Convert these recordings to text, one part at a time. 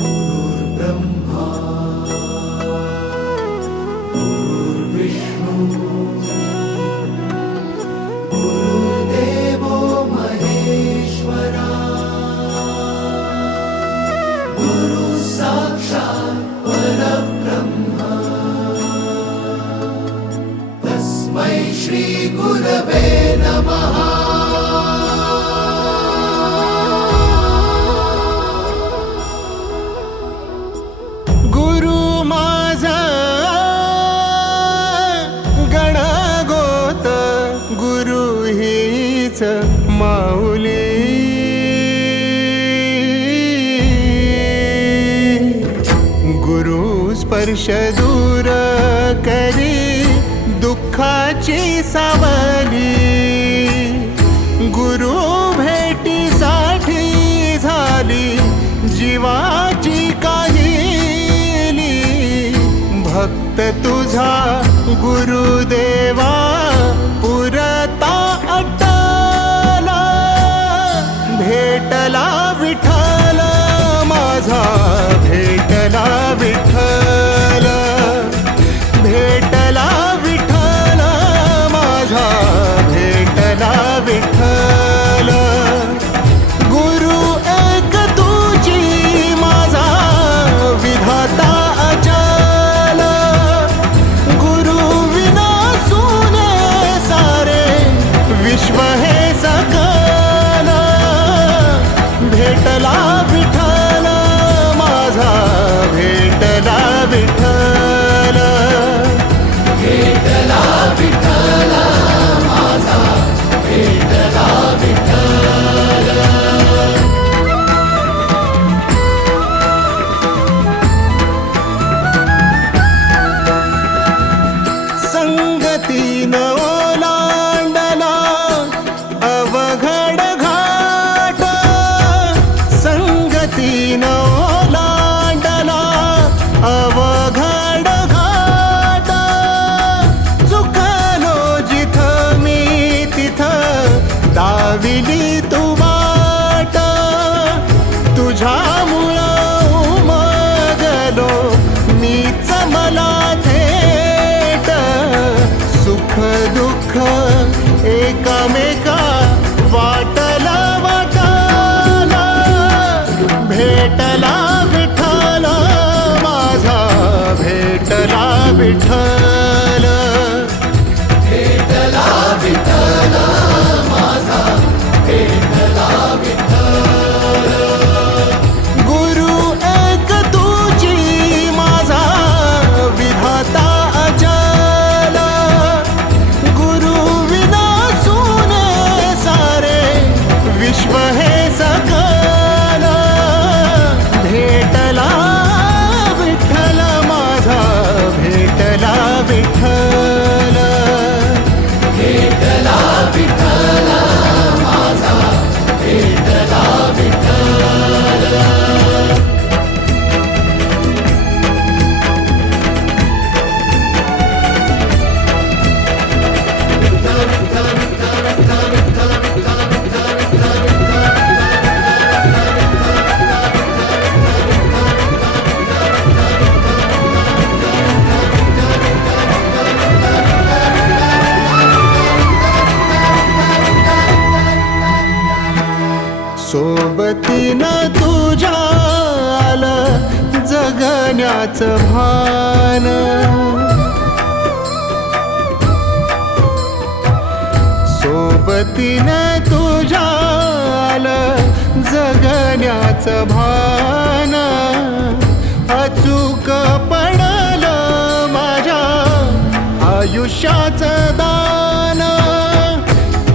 गुरुर्ब्रह्मा गुरुर्विष्णू गुरुर्देवो महेश्वरा गुरु साक्षात् परब्रह्म तस्मै श्री गुरवे नमः। माऊली गुरु स्पर्श दूर करी दुःखाची सावली गुरु भेटीसाठी झाली जीवाची काहिली भक्त तुझा गुरुदेवा पुरता भेटला विठ्ठल माझा भेटला विठ्ठल भेटला विठ्ठल माझा भेटला विठ्ठल गुरु एक तुझी माझा विधाता अचल गुरु विना सुने सारे विश्व हे सकल भेटला विठ्ठल माझा भेटला विठ्ठल भेटला विठ्ठल माझा भेटला विठ्ठल। संगतीन ओलांडला अवघड घाट संगतीन ओलांडला अवघड घाट चुकलो जिथं मी तिथं दाविली तू वाट तुझ्यामुळं उमगलो मीच मला थेट सुख दुःख एकामेका वाटला वाटला भेटला विठ्ठल माझा भेटला विठ्ठल भेटला विठ्ठल माझा भेटला विठ्ठल गुरु एक तुझी माझा विधाता अचल गुरु विना सुने सारे विश्व हे सकल भेटला विठ्ठल माझा भेटला विठ्ठल भेटला विठ्ठल माझा भेटला विठ्ठल। सोबतीनं तुझ्या आलं जगण्याचं भान सोबतीनं तुझ्या आलं जगण्याचं भान अचूक पडलं माझ्या आयुष्याचं दान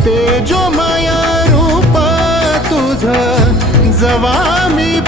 तेजोमय रूप तुझं जवा मी